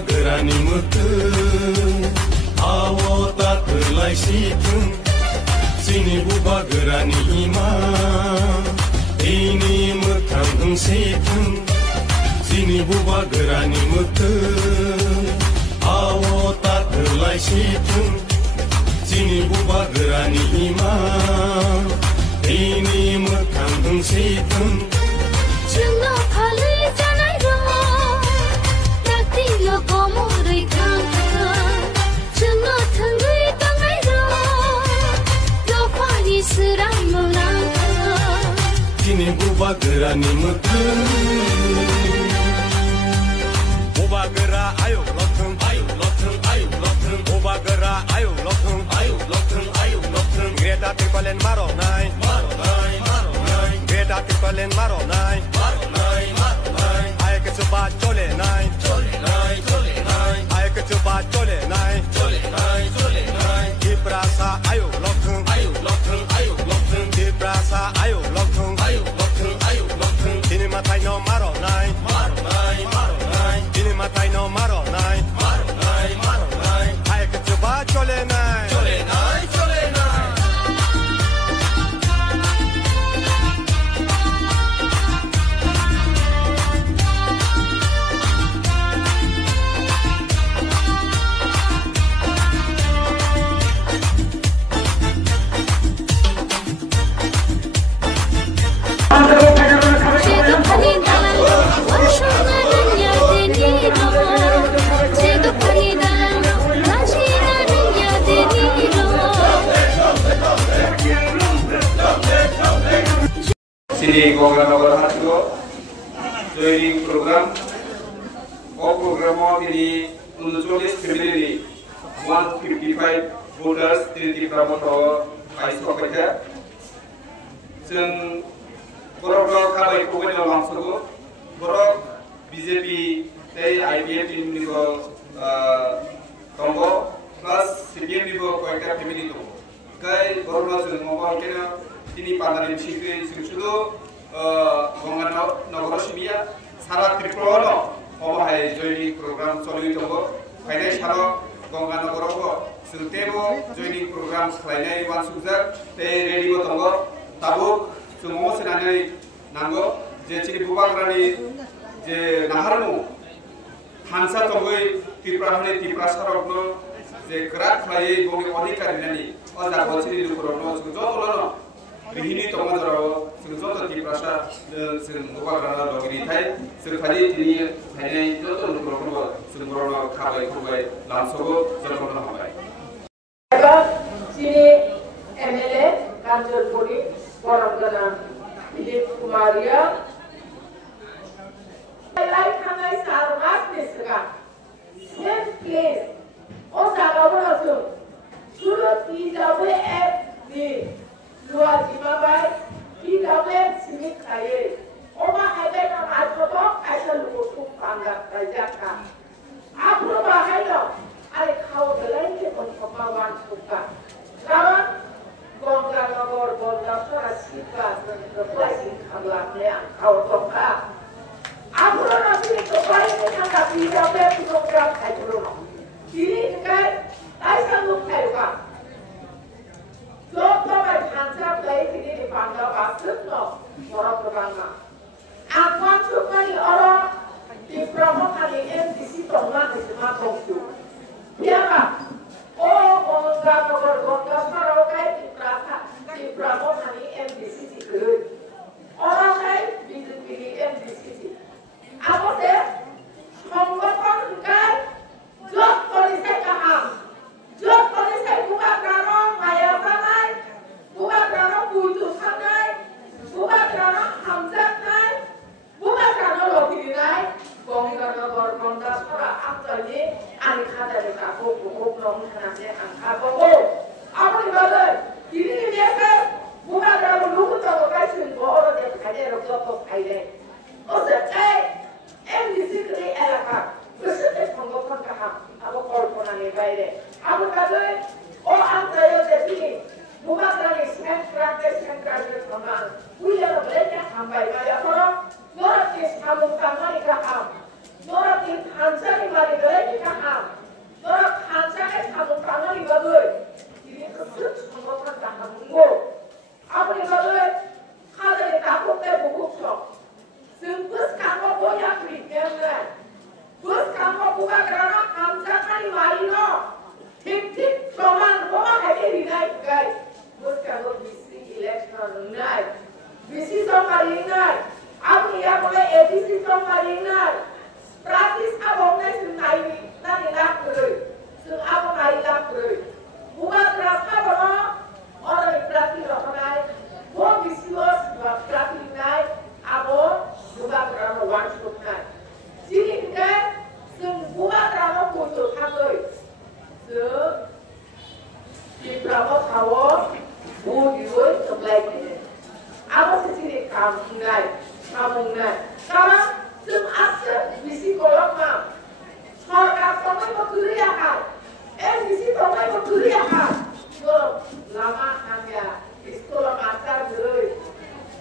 bubagerani muteng awo tak kelai siteng sini bubagerani ima ini metang siteng sini bubagerani muteng awo tak kelai siteng sini bubagerani ima ini metang siteng Chungo phale janai ro takti lo komo rei khang chungo thangai tangai ro lo phani sram lang Kini bubagerani muteng bubagera ayo lotheng bubagera ayo lotheng Greta Thunberg maro nai Greta Thunberg maro nai ay ke coba chole nai ay ke coba chole nai Ibrasa ayo lotheng Ibrasa ayo lotheng Ini matai no maro nai Ini matai no maro nai ay ke coba chole nai Sini Gongga Nagara Hatiko joining program ini 39 family 155 voters di Pramoto Kaisko kerjaซึ่ง borok kabai kubai no langsung borok BJP IPF ini ko Tombo plus CPM ini ko kerja family itu kai borok langsung ngomong kena ini pandangan cikri sudah Gongga Nagara Shimia sarat triplono hai joining program soli tombo kainai saro Gongga Nagara ko sutebo joining program kainai wan sujak te ready ko tombo tabuk semua senanai nanggo je ciri bubagerani je naharmu hansa tomgoi tipra sarokno je kerak khlai bongi odhikari nani oja bociri lukurokno jotolono bihini tomodoro joto tiprasa bubagerana logini thai khali tini thainai joto lukurokno sungorono khabai khubai lamsogo jotolono habai sini MLA Kanjurpuri Borogana Philip Kumaria like hangai sarmas nisga same place o sagawara su surat TWF di luar Zimbabwe TWF sini kaya oma ada nama ajoto asal lukutuk panggap rajaka aku bahaya lo ada kau belanja untuk mawan suka kawan Gongga Nagara Bordasara Sika Replacing Kablaknya Kau Tongka Aku nanti kembali dengan tidak berprogram kayak dulu. Ini kan, saya sanggup kayak Contoh berhantar dari sini dipanggil pasir no, orang berbangga. Aku cuma orang di promosi MTC Tongga di semua tongsu. Siapa? Oh, Gongga Nagara Bordasara kayak di promosi MTC itu. Orang kayak pilih MTC. Apa deh? Mengapa kan? Jod polisi kaham, jod polisi buka kerana maya sanai, buka kerana butuh sanai, buka kerana hamzat nai, buka kerana logi nai. Gongga Nagara Bordasara akhirnya anikah dari kaku buku long kerana angka buku. Apa dibalas? Ini biasa. Buka kerana lugu tahu kai sungguh orang yang kerja rokok kai. Oke. MDC kini elaka, bersih penggokan kaham, aku kolpona ni baire. Aku kata, oh antara jadi, bukan kerana semen kerja sama. Bukan berarti hambai kaya orang, orang kis kamu kamari kaham, 너랑 이 단장이 말이래 니가 함 너랑 단장에 잡은 방을 이거를 이게 그 잘못한다 하는 거 아무리 이거를 카드에 닦고 빼고 굽혀 bus kamu punya kriteria, bus kamu bukan karena hamzah marino, tip cuman kayak ini naik guys, bus kamu bisi election naik, bisi somari naik, aku ya boleh edisi somari naik, praktis abang naik naik nanti nak beri, abang naik nak beri, bukan kerasa bahwa orang praktis orang naik, bukan bisi los praktis naik, abang bukan karena one shot naik. Jadi kan semua karena butuh hamil. Di berapa tahun budiwoi sebelah ini. Apa sih kamu naik? Sekarang semasa psikolog mah. Orang sampai berkeliakan. Bisi sampai berkeliakan. Lama hanya psikolog ajar dulu.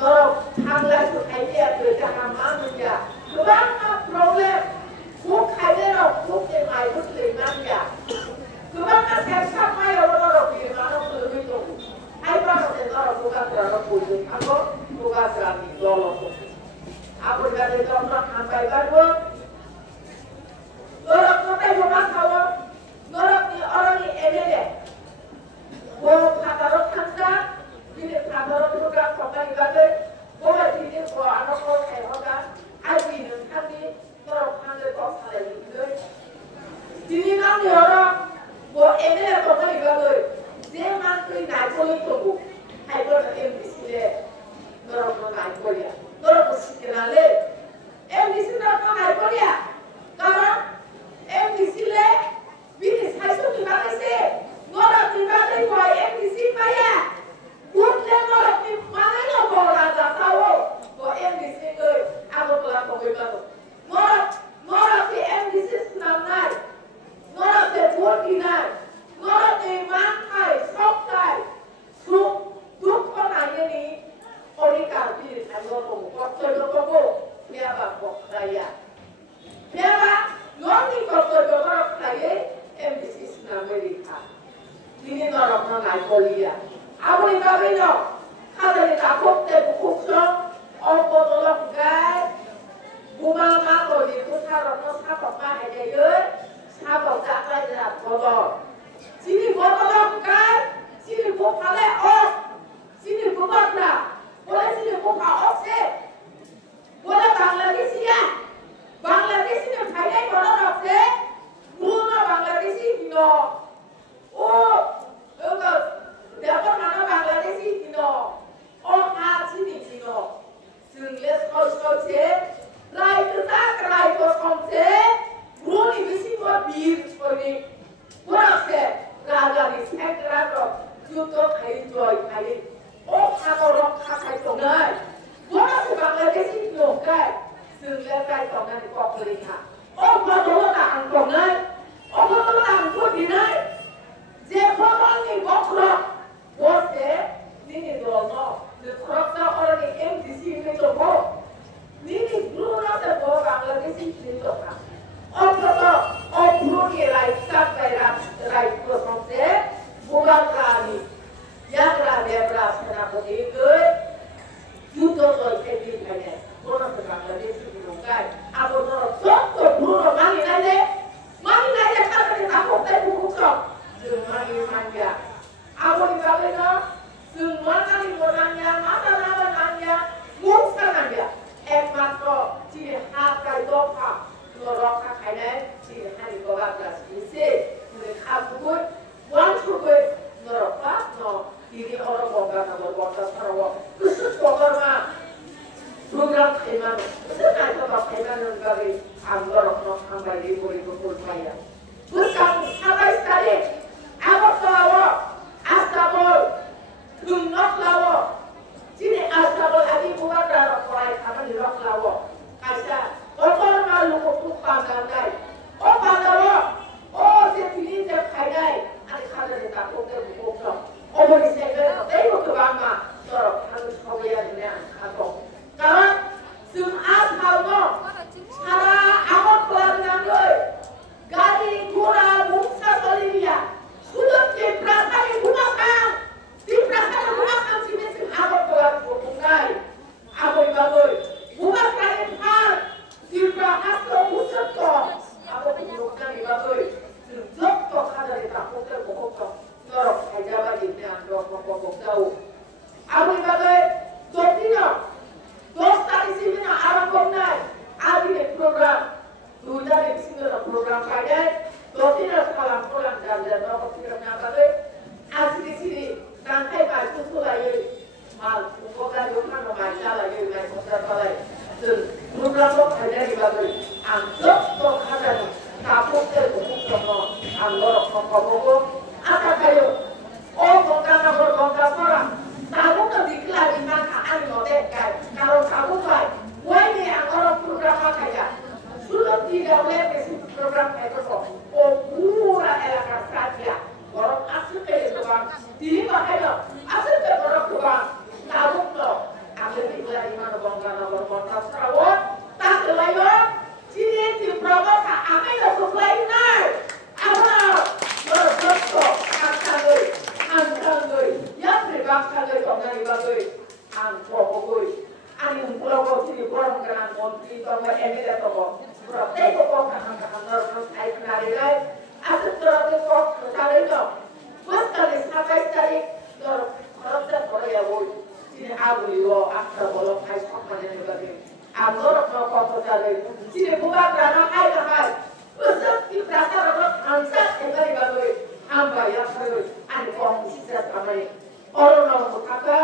Kalau tanggal itu kayak dia jangan ya, kebanyakan problem, buk kayak buk yang ayu seliman ya, kebanyakan seksa mayu orang di mana belum itu, ayu orang bukan orang pujuk, aku bukan berani lolos, aku dari orang sampai baru, orang sampai bukan tahu, orang ini deh, orang kata orang kata. Ini kantor program sampai ibadah, boleh ini kalau anak orang kayak orang, aku ini nanti kalau kantor kos ada juga. Ini nanti orang, boleh ini sampai ibadah, dia nanti naik boleh tunggu, ayo orang MDC le, orang naik boleh, orang bersikap le, MDC orang naik boleh, karena MDC le, bisnis hasil kita sih, orang tinggal di bawah MDC kaya. Bukan orang di mana yang orang tak tahu, bahwa MDC itu apa pelaku itu. Orang di MDC senang naik, orang di Burkina, orang di Mantai, Sokai, duk orang ini orang kiri kalau kamu, siapa kok saya? Siapa? Nanti kalau saya MDC senang Amerika. Ini orang naik Korea. Aku ini kawino, kalau ditakut buku song, opo tolong guys, bunga mango di pusat orang sabak mah aja yuk, sabak tak aja botol. Sini botol guys, sini buka le off, sini buka lah, boleh sini buka off sih, boleh Bangladesh ya, Bangladesh ini Thailand boleh off sih, Bruno Bangladesh ini no, oh, enggak. Dapat mana Bangladesh ini no, orang sini no, singles kau cek, rai kita rai kau cek, bruni bisi buat bir seperti, buat cek, raja di cek raja, juto kain, oh orang kakai tongai, buat si Bangladesh ini no kai, singles kai tongai di kau pelihara, oh betul tak tongai, oh betul tak angkut dinai, siapa orang ini bokrok. Bosnya, ini doang, terus orang yang MDC ini coba, ini Bruno terbawa Bangladesh ini coba, Bruno right sampai right prosesnya, bukan kami, yang dia berasa kenapa itu, juta soal edit aja, Bruno ke Bangladesh ini bukan, aku nolak, Bruno main aja kalau kita takut buku sok, jangan manja. Aku di sana, semua kali orangnya, mata namanya, muka namanya, emang ciri khas dari doa, lorok kakaknya, ciri khas di bawah kelas isi, mereka pun, wancu gue, lorok pak, no, ini orang bongkar nomor bongkar serawak, khusus bongkar mah, program kaiman, sengaja bapak kaiman dari anggorok no, sampai ribu pulmaya, bukan sampai sekali, apa pelawak. Astabol, dunok lawo. Sini astabol adi buat darah korai apa di rok lawo. Kasih, orang malu kok pandai. Oh pandai, oh sepilih jep kaya. Ada kada ditakut buku sok. Oh boleh saya tengok ke bangga. Sorok harus kawin dengan atau. Karena semua hal no. Cara awak aja lagi wilayah kota balai. Dan beberapa ada di bagai anggap ada kapuk terbuka semua anggap koko apa kayu oh bongkar berbongkar orang kamu kediklah di mana anu dekai kalau kamu baik wani anggap program kaya sudah tidak boleh ke program itu kok oh pura elakar saja orang asli ke bang di mana asli ke bang kamu loh asli tidak di mana bongkar berbongkar serawat tak terlalu sini di program apa yang supply naik apa berbongkar angkangoi yang berbangkangoi kongani bagoi angkokoi angin pulau sini pulau dengan kontri tongga emir atau pulau teko kongkan terus air narigai asal terus kok sekali itu bos kali sampai cari terus terus ya boy sini abu yo asal bolong air apa yang bagi angor kok cari sini bukan karena air sampai besar di dasar terus angkat yang dari bagoi amba ya terus ada komisi secara orang orang berkata